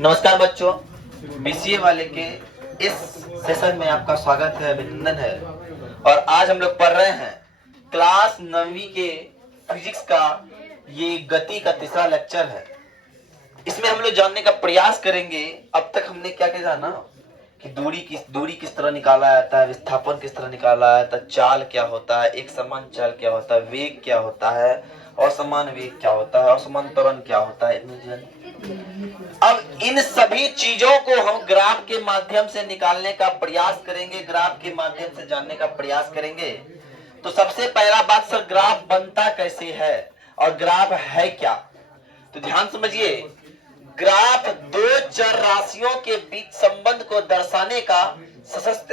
नमस्कार बच्चों, बीसीए वाले के इस सेशन में आपका स्वागत है, अभिनंदन है। और आज हम लोग पढ़ रहे हैं क्लास 9वीं के फिजिक्स का ये गति का तीसरा लेक्चर है। इसमें हम लोग जानने का प्रयास करेंगे। अब तक हमने क्या क्या जाना कि दूरी किस तरह निकाला जाता है, विस्थापन किस तरह निकाला जाता है, चाल क्या होता है, एक समान चाल क्या होता है, वेग क्या होता है, असमान वेग क्या होता है, असमान त्वरण क्या होता है। अब इन सभी चीजों को हम ग्राफ के माध्यम से निकालने का प्रयास करेंगे, ग्राफ के माध्यम से जानने का प्रयास करेंगे। तो सबसे पहला बात सर, ग्राफ बनता कैसे है और ग्राफ है क्या? तो ध्यान समझिए, ग्राफ दो चर राशियों के बीच संबंध को दर्शाने का सशक्त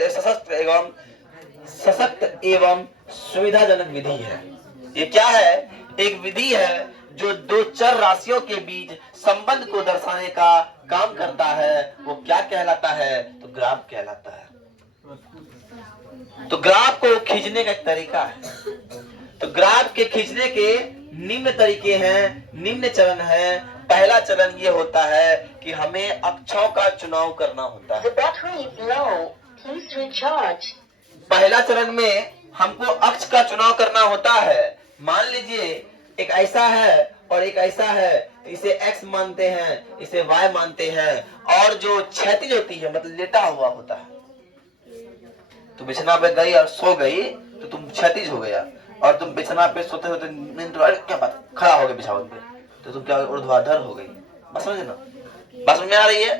एवं सुविधाजनक विधि है। ये क्या है? एक विधि है जो दो चर राशियों के बीच संबंध को दर्शाने का काम करता है। वो क्या कहलाता है? तो ग्राफ कहलाता है। तो ग्राफ को खींचने का एक तरीका है। तो ग्राफ के खींचने के निम्न तरीके हैं, निम्न चरण है। पहला चरण ये होता है कि हमें अक्षों का चुनाव करना होता है। पहला चरण में हमको अक्ष का चुनाव करना होता है। मान लीजिए एक ऐसा है और एक ऐसा है, तो इसे x मानते हैं, इसे y मानते हैं। और जो क्षैतिज होती है मतलब लेटा हुआ होता है, तो बिछना पे गई और सो गई तो तुम क्षैतिज हो गया, और तुम बिछना पे सोते सोते क्या बात, खड़ा हो गए बिछावन पे, तो तुम क्या ऊर्ध्वाधर हो गई। बस समझे ना, बात समझ में आ रही है?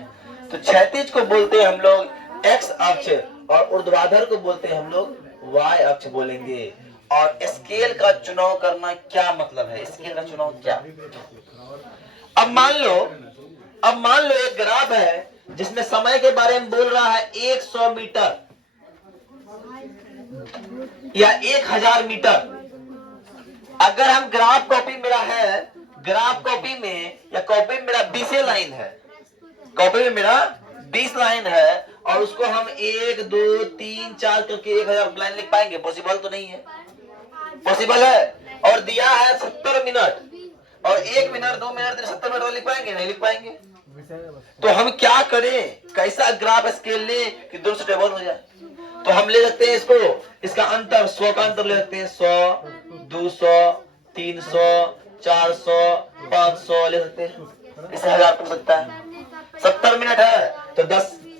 तो क्षैतिज को बोलते हैं हम लोग x अक्ष और ऊर्ध्वाधर को बोलते हैं हम लोग y अक्ष बोलेंगे। और स्केल का चुनाव करना क्या मतलब है? स्केल का चुनाव क्या? अब मान लो एक ग्राफ है जिसमें समय के बारे में बोल रहा है 100 मीटर या 1000 मीटर। अगर हम ग्राफ कॉपी मेरा है, ग्राफ कॉपी में या कॉपी में मेरा 20 लाइन है, कॉपी में मेरा 20 लाइन है, और उसको हम 1 2 3 4 करके 1000 लाइन लिख पाएंगे? पॉसिबल तो नहीं है। पॉसिबल है? और दिया है 70 मिनट, और 1 मिनट 2 मिनट 70 मिनट लिख पाएंगे? नहीं लिख पाएंगे। तो हम क्या करें? कैसा ग्राफ स्केल लें कि दोनों टेबल हो जाए? तो हम ले सकते हैं इसको, इसका अंतर 100 का अंतर ले सकते हैं। 100 200 300 400 500 ले सकते हैं। इसे 1000 हो सकता है। 70 मिनट है तो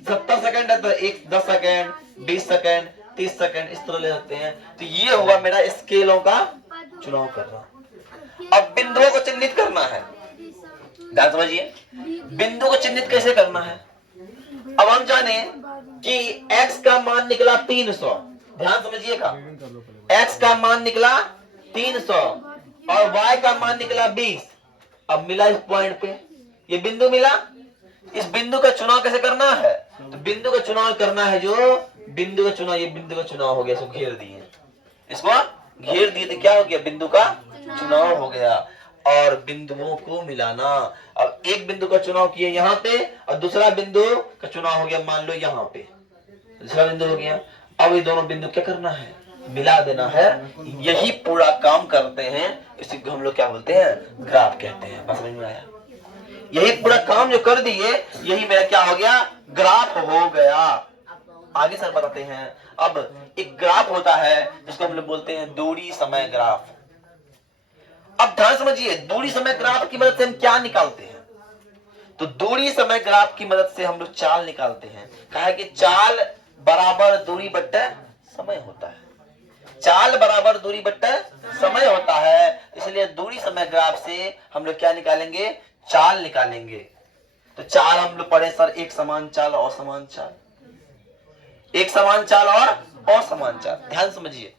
70 सेकंड है तो 10 सेकंड 20 सेकंड 30 सेकंड इस तरह ले सकते हैं। तो ये होगा मेरा स्केलों का चुनाव करना। अब बिंदुओं को चिन्हित करना है। ध्यान समझिए, बिंदु को चिन्हित कैसे करना है। अब हम जाने कि x का मान निकला 300। ध्यान समझिएगा, x का मान निकला 300 और y का मान निकला 20। अब मिला इस पॉइंट पे, ये बिंदु मिला। इस बिंदु का चुनाव कैसे करना है? तो बिंदु का चुनाव करना है, जो बिंदु का चुनाव, ये बिंदु का चुनाव हो गया, इसको घेर दिए, इसको घेर दिए तो क्या हो गया? बिंदु का चुनाव हो गया। और बिंदुओं को मिलाना। अब एक बिंदु का चुनाव किए यहाँ पे और दूसरा बिंदु का चुनाव हो गया मान लो यहाँ पे, दूसरा बिंदु हो गया। अब ये दोनों बिंदु क्या करना है? मिला देना है। यही पूरा काम करते हैं, इसी को हम लोग क्या बोलते हैं? ग्राफ कहते हैं। बस समझ में आया? यही पूरा काम जो कर दिए, यही मेरा क्या हो गया? ग्राफ हो गया। आगे सर बताते हैं। अब एक ग्राफ होता है जिसको हम लोग बोलते हैं दूरी समय ग्राफ। अब ध्यान समझिए, दूरी समय ग्राफ की मदद से हम क्या निकालते हैं? तो दूरी समय ग्राफ की मदद से हम लोग चाल निकालते हैं। कहा है कि चाल बराबर दूरी बट्टा समय होता है। चाल बराबर दूरी बट्टा समय होता है, इसलिए दूरी समय ग्राफ से हम लोग क्या निकालेंगे? चाल निकालेंगे। तो चाल हम लोग पढ़े सर, एक समान चाल और असमान चाल, एक समान चाल और असमान चाल। ध्यान समझिए,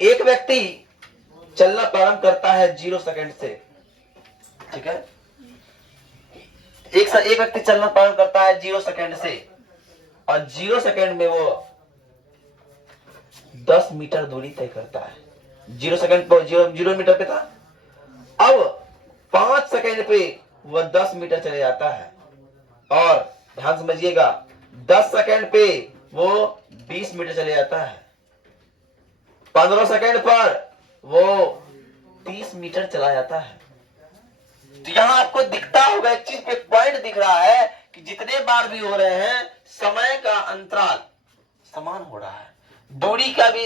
एक व्यक्ति चलना प्रारंभ करता है 0 सेकंड से, ठीक है? एक व्यक्ति चलना प्रारंभ करता है 0 सेकंड से, और 0 सेकंड में वो 10 मीटर दूरी तय करता है। 0 सेकंड पर 0 मीटर पे था, अब 5 सेकंड पे वह 10 मीटर चले जाता है। और ध्यान समझिएगा, 10 सेकंड पे वो 20 मीटर चले जाता है। 15 सेकंड पर वो 30 मीटर चला जाता है। तो यहां आपको दिखता होगा एक चीज पे पॉइंट दिख रहा है कि जितने बार भी हो रहे हैं समय का अंतराल समान हो रहा है, दूरी का भी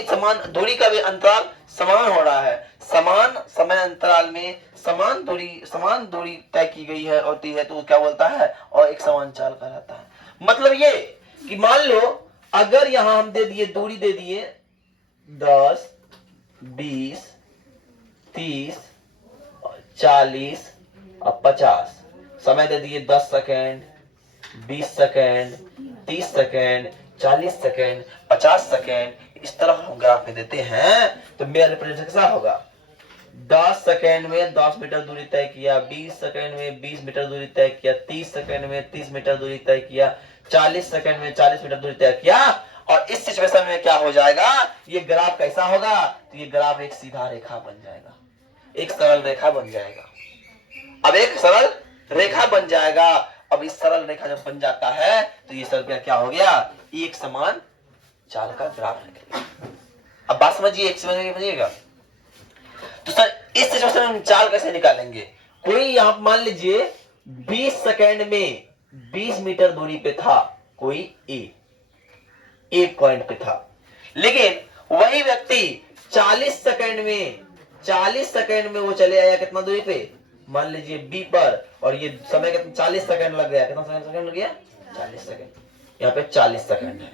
अंतराल समान हो रहा है। समान समय अंतराल में समान दूरी तय की गई है होती है, तो क्या बोलता है, और एक समान चाल का रहता है। मतलब ये कि मान लो अगर यहां हम दे दिए दूरी दे दिए 10, 20, 30, 40 और 50, समय दे दिए 10 second, 20 second, 30 second, 40 second, 50 second, इस तरह हम ग्राफ में देते हैं तो मेरा रिप्रेजेंटेशन कैसा होगा, 10 सेकेंड में 10 मीटर दूरी तय किया, 20 सेकेंड में 20 मीटर दूरी तय किया, 30 सेकेंड में 30 मीटर दूरी तय किया, 40 सेकेंड में 40 मीटर दूरी तय किया। और इस सिचुएशन में क्या हो जाएगा, ये ग्राफ कैसा होगा, तो ये ग्राफ एक सीधा रेखा बन जाएगा, एक सरल रेखा बन जाएगा। अब एक सरल रेखा बन जाएगा। अब इस सरल रेखा जब बन जाता है तो ये सरल क्या हो गया, एक समान चाल का ग्राफ है। अब बात समझिए, एक समझिएगा। तो सर इस सिचुएशन में हम चाल कैसे निकालेंगे, कोई यहां मान लीजिए 20 सेकेंड में 20 मीटर दूरी पे था कोई एक पॉइंट पे था, लेकिन वही व्यक्ति 40 सेकेंड में वो चले आया कितना दूरी पे, मान लीजिए बी पर, और ये समय कितना 40 सेकेंड लग गया, कितना सेकेंड लग गया 40 सेकेंड, यहाँ पे 40 सेकेंड है।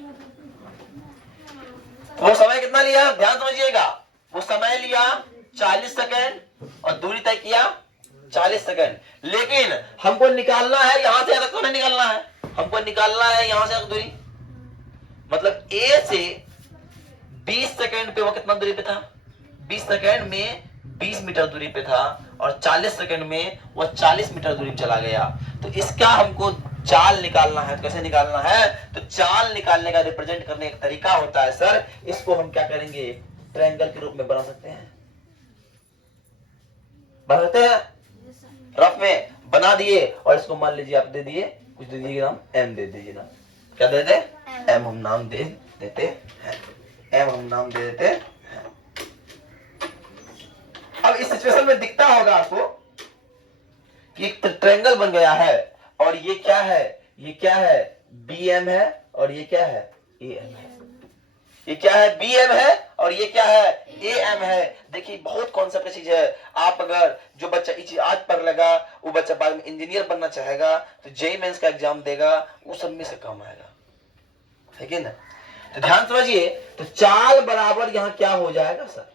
वो समय कितना लिया, ध्यान समझिएगा, वो समय लिया 40 सेकेंड और दूरी तय किया 40 सेकेंड, लेकिन हमको निकालना है यहां से तक, तो नहीं निकालना है, हमको निकालना है यहां से दूरी। मतलब ए से 20 सेकेंड पे वो कितना दूरी पे था, 20 सेकेंड में 20 मीटर दूरी पे था, और 40 सेकेंड में वो 40 मीटर दूरी चला गया। तो इसका हमको चाल निकालना है, तो कैसे निकालना है, तो चाल निकालने का रिप्रेजेंट करने का तरीका होता है सर, इसको हम क्या करेंगे, ट्रायंगल के रूप में बना सकते हैं, बनाते हैं, रफ में बना दिए, और इसको मान लीजिए आप दे दिए, कुछ दे दीजिए नाम, एम दे दीजिए नाम, क्या दे दे, एम हम नाम दे देते हैं, एम हम नाम दे देते हैं। अब इस सिचुएशन में दिखता होगा आपको कि एक ट्रायंगल बन गया है, और ये क्या है, ये क्या है, बी एम है, और ये क्या है, ए एम है, ये क्या है, बी एम है, और ये क्या है, ए एम है। देखिए बहुत कॉन्सेप्ट चीज है, आप अगर जो बच्चा ये चीज आज पढ़ लगा, वो बच्चा बाद में इंजीनियर बनना चाहेगा तो जेईई मेंस का एग्जाम देगा, वो सब में से काम आएगा, है कि ना। तो ध्यान समझिए, तो चाल बराबर यहाँ क्या हो जाएगा सर,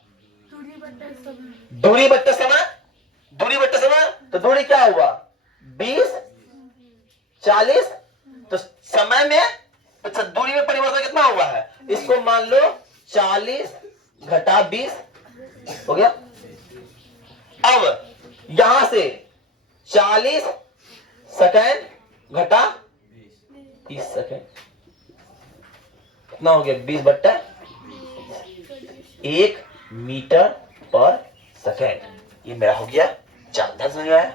दूरी बट्टा समय, तो दूरी क्या हुआ 20, 40, तो समय में अच्छा दूरी में परिवर्तन कितना हुआ है, इसको मान लो 40 घटा 20 हो गया। अब यहां से 40 सेकेंड घटा 20 सेकेंड कितना हो गया, 20 बट्टा 1 मीटर पर सेकेंड, ये मेरा हो गया चाल। ध्यान समझ में आया,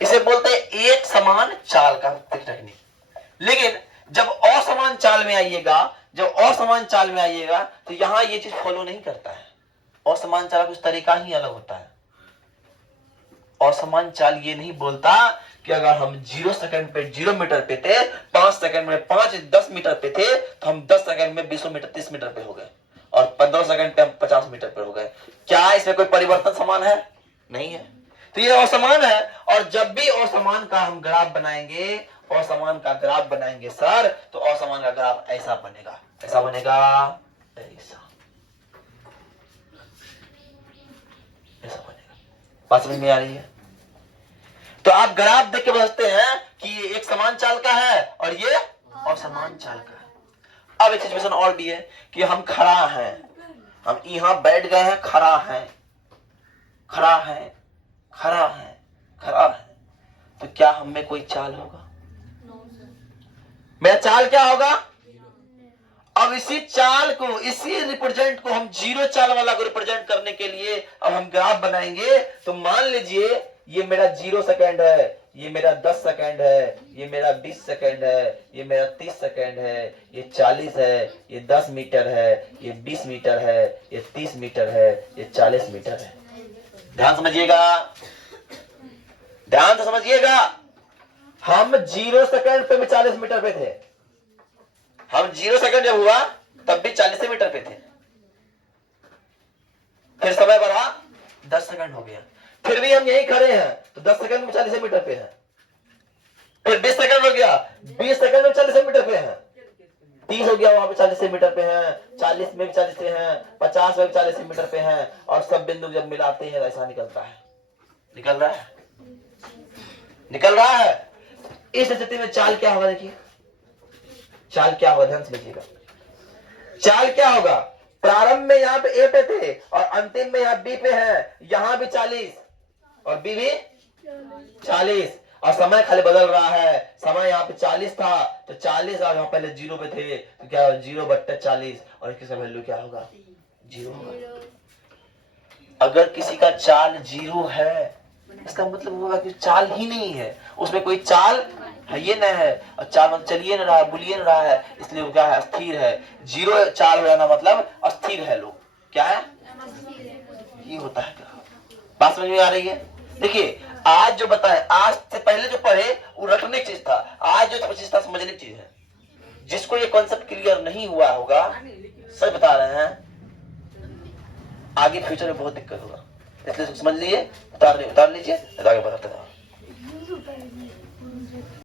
इसे बोलते हैं एक समान चाल का टेक्निक। लेकिन जब असमान चाल में आइएगा, तो यहां ये चीज फॉलो नहीं करता है। असमान चाल का कुछ तरीका ही अलग होता है। असमान चाल ये नहीं बोलता कि अगर हम 0 सेकंड पे 0 मीटर पे थे, 5 सेकंड में 5 10 मीटर पे थे, तो हम 10 सेकंड में 20 मीटर 30 मीटर पे हो गए, और 15 सेकंड पे हम 50 मीटर पे हो गए। क्या इसमें कोई परिवर्तन समान है, नहीं है, तो ये असमान है। और जब भी असमान का हम ग्राफ बनाएंगे, असमान का ग्राफ बनाएंगे सर, तो असमान का ग्राफ ऐसा बनेगा, ऐसा बनेगा, ऐसा बनेगा। बात समझ में आ रही है। तो आप ग्राफ देख के समझते हैं कि ये एक समान चाल का है और ये असमान चाल का है। अब एक सिचुएशन और भी है कि हम खड़ा हैं, हम यहां बैठ गए हैं, खड़ा है, तो क्या हमें कोई चाल होगा, मेरा चाल क्या होगा। अब इसी चाल को, इसी रिप्रेजेंट को हम जीरो चाल वाला को रिप्रेजेंट करने के लिए अब हम ग्राफ बनाएंगे। तो मान लीजिए ये मेरा 0 सेकेंड है, ये मेरा 10 सेकेंड है, ये मेरा 20 सेकेंड है, ये मेरा 30 सेकेंड है, ये 40 है, ये 10 मीटर है, ये 20 मीटर है, ये 30 मीटर है, ये 40 मीटर है। ध्यान समझिएगा। ध्यान से समझिएगा, हम 0 सेकंड पे 40 मीटर पे थे। हम 0 सेकंड जब हुआ तब भी 40 मीटर पे थे। फिर समय बढ़ा 10 सेकंड हो गया, फिर भी हम यही खड़े हैं तो 10 सेकंड में 40 मीटर पे हैं। फिर 20 सेकंड हो गया, 20 सेकंड में 40 मीटर पे हैं। 30 हो गया, वहां पे 40 मीटर पे हैं। 40 में भी 40 पे हैं, 50 में भी 40 मीटर पे हैं। और सब बिंदु जब मिलाते हैं ऐसा निकलता है, निकल रहा है, निकल रहा है। इस स्थिति में चाल क्या होगा? देखिए चाल क्या होगा, ध्यान से लीजिएगा। चाल क्या होगा? प्रारंभ में यहाँ पे ए पे थे और अंतिम में यहाँ बी पे है। यहाँ भी 40 और बी भी 40 और समय खाली बदल रहा है। समय यहाँ पे 40 था तो 40 और यहाँ पहले 0 पे थे तो क्या 0/40 और इसका वैल्यू क्या होगा? 0 होगा। अगर किसी का चाल 0 है इसका मतलब होगा कि चाल ही नहीं है, उसमें कोई चाल है ये न है। और चाल मतलब चलिए न रहा है, बुलिए न रहा है, इसलिए वो क्या है? अस्थिर है। 0 चाल हो जाना मतलब अस्थिर है। लोग क्या है? ये होता है। बात समझ में आ रही है? देखिए आज जो बताए, आज से पहले जो पढ़े वो रटने की चीज था, आज जो चीज था समझने की चीज है। जिसको ये कॉन्सेप्ट क्लियर नहीं हुआ होगा, सच बता रहे हैं, आगे फ्यूचर में बहुत दिक्कत होगा। इसलिए समझ लीजिए, उतार लीजिए, आगे बढ़ते हैं।